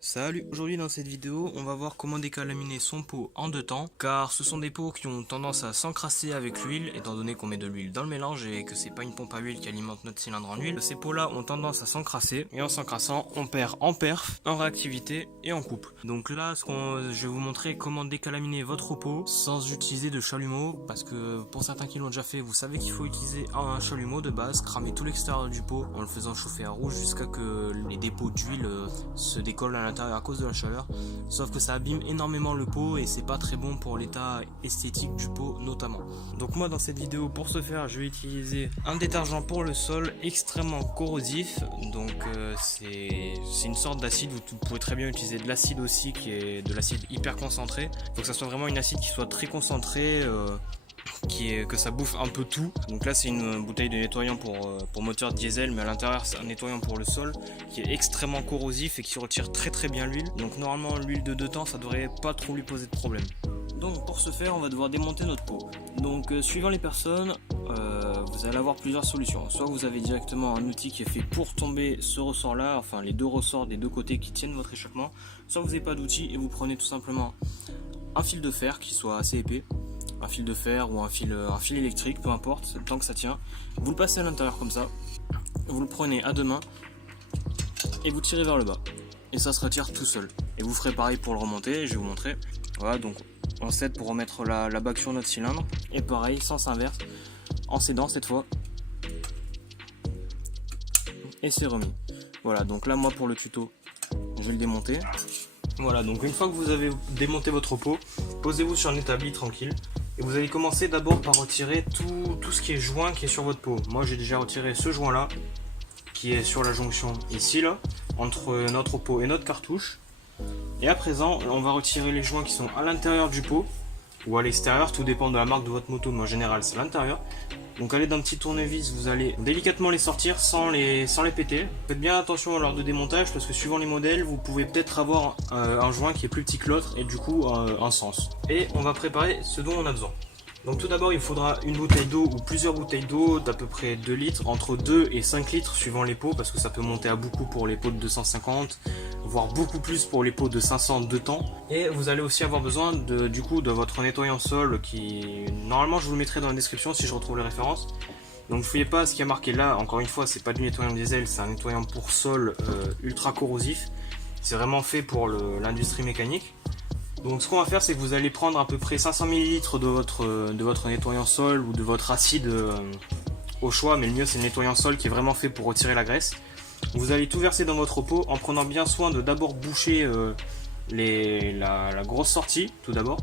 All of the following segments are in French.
Salut, aujourd'hui dans cette vidéo on va voir comment décalaminer son pot en deux temps, car ce sont des pots qui ont tendance à s'encrasser avec l'huile étant donné qu'on met de l'huile dans le mélange et que c'est pas une pompe à huile qui alimente notre cylindre en huile. Ces pots là ont tendance à s'encrasser et en s'encrassant on perd en perf, en réactivité et en couple. Donc là je vais vous montrer comment décalaminer votre pot sans utiliser de chalumeau, parce que pour certains qui l'ont déjà fait, vous savez qu'il faut utiliser un chalumeau de base, cramer tout l'extérieur du pot en le faisant chauffer à rouge jusqu'à que les dépôts d'huile se décollent à l'intérieur à cause de la chaleur, sauf que ça abîme énormément le pot et c'est pas très bon pour l'état esthétique du pot notamment. Donc moi dans cette vidéo, pour ce faire, je vais utiliser un détergent pour le sol extrêmement corrosif. Donc c'est une sorte d'acide. Vous pouvez très bien utiliser de l'acide aussi, qui est de l'acide hyper concentré. Il faut que ça soit vraiment une acide qui soit très concentrée, que ça bouffe un peu tout. Donc là c'est une bouteille de nettoyant pour moteur diesel, mais à l'intérieur c'est un nettoyant pour le sol qui est extrêmement corrosif et qui retire très bien l'huile. Donc normalement l'huile de deux temps ça devrait pas trop lui poser de problème. Donc pour ce faire on va devoir démonter notre pot. Donc suivant les personnes, vous allez avoir plusieurs solutions. Soit vous avez directement un outil qui est fait pour tomber ce ressort là, enfin les deux ressorts des deux côtés qui tiennent votre échappement. Soit vous n'avez pas d'outil et vous prenez tout simplement un fil de fer qui soit assez épais, un fil de fer ou un fil électrique, peu importe, tant que ça tient. Vous le passez à l'intérieur comme ça, vous le prenez à deux mains et vous tirez vers le bas. Et ça se retire tout seul. Et vous ferez pareil pour le remonter, je vais vous montrer. Voilà, donc on cède pour remettre la bague sur notre cylindre. Et pareil, sens inverse, en cédant cette fois. Et c'est remis. Voilà, donc là moi pour le tuto, je vais le démonter. Voilà, donc une fois que vous avez démonté votre pot, posez-vous sur un établi tranquille. Et vous allez commencer d'abord par retirer tout ce qui est joint qui est sur votre pot. Moi j'ai déjà retiré ce joint là, qui est sur la jonction ici là, entre notre pot et notre cartouche. Et à présent on va retirer les joints qui sont à l'intérieur du pot, ou à l'extérieur, tout dépend de la marque de votre moto, mais en général c'est à l'intérieur. Donc allez d'un petit tournevis, vous allez délicatement les sortir sans les péter. Faites bien attention lors de démontage, parce que suivant les modèles, vous pouvez peut-être avoir un joint qui est plus petit que l'autre et du coup un sens. Et on va préparer ce dont on a besoin. Donc tout d'abord il faudra une bouteille d'eau ou plusieurs bouteilles d'eau d'à peu près 2 litres, entre 2 et 5 litres suivant les pots, parce que ça peut monter à beaucoup pour les pots de 250, voire beaucoup plus pour les pots de 500 deux temps. Et vous allez aussi avoir besoin du coup de votre nettoyant sol, qui normalement je vous le mettrai dans la description si je retrouve les références. Donc ne fouillez pas ce qui a marqué là, encore une fois c'est pas du nettoyant diesel, c'est un nettoyant pour sol ultra corrosif. C'est vraiment fait pour l'industrie mécanique. Donc ce qu'on va faire, c'est que vous allez prendre à peu près 500 ml de votre nettoyant sol ou de votre acide au choix, mais le mieux c'est le nettoyant sol qui est vraiment fait pour retirer la graisse. Vous allez tout verser dans votre pot en prenant bien soin de d'abord boucher la grosse sortie tout d'abord.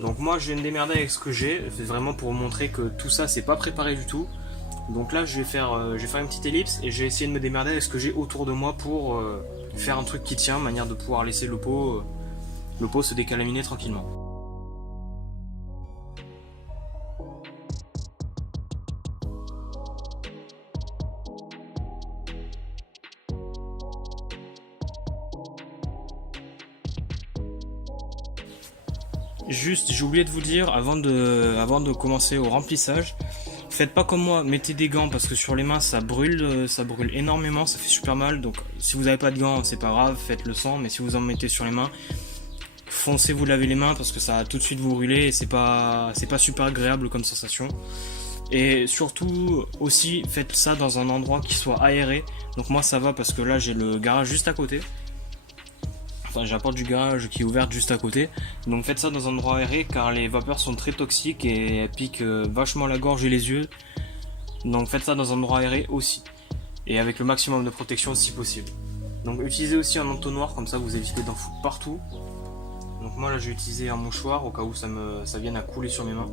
Donc moi je vais me démerder avec ce que j'ai, c'est vraiment pour vous montrer que tout ça c'est pas préparé du tout. Donc là je vais faire une petite ellipse et je vais essayer de me démerder avec ce que j'ai autour de moi pour faire un truc qui tient, manière de pouvoir laisser le pot se décalaminer tranquillement. Juste, j'ai oublié de vous dire avant de commencer au remplissage, faites pas comme moi, mettez des gants parce que sur les mains ça brûle énormément, ça fait super mal. Donc si vous n'avez pas de gants, c'est pas grave, faites-le sans, mais si vous en mettez sur les mains, foncez vous laver les mains parce que ça va tout de suite vous brûler et c'est pas super agréable comme sensation. Et surtout aussi faites ça dans un endroit qui soit aéré. Donc moi ça va parce que là j'ai le garage juste à côté. Enfin j'ai la porte du garage qui est ouverte juste à côté. Donc faites ça dans un endroit aéré car les vapeurs sont très toxiques et elles piquent vachement la gorge et les yeux. Donc faites ça dans un endroit aéré aussi. Et avec le maximum de protection si possible. Donc utilisez aussi un entonnoir, comme ça vous évitez d'en foutre partout. Donc moi là j'ai utilisé un mouchoir au cas où ça vienne à couler sur mes mains.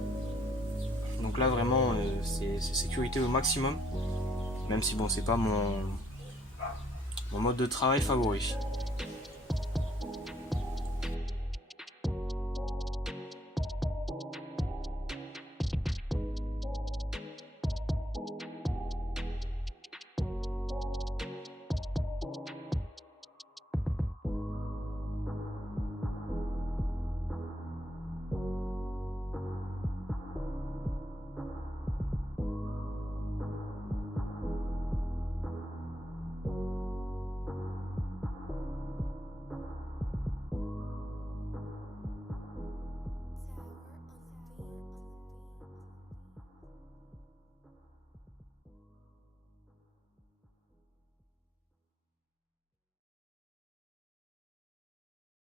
Donc là vraiment c'est sécurité au maximum. Même si bon c'est pas mon mode de travail favori.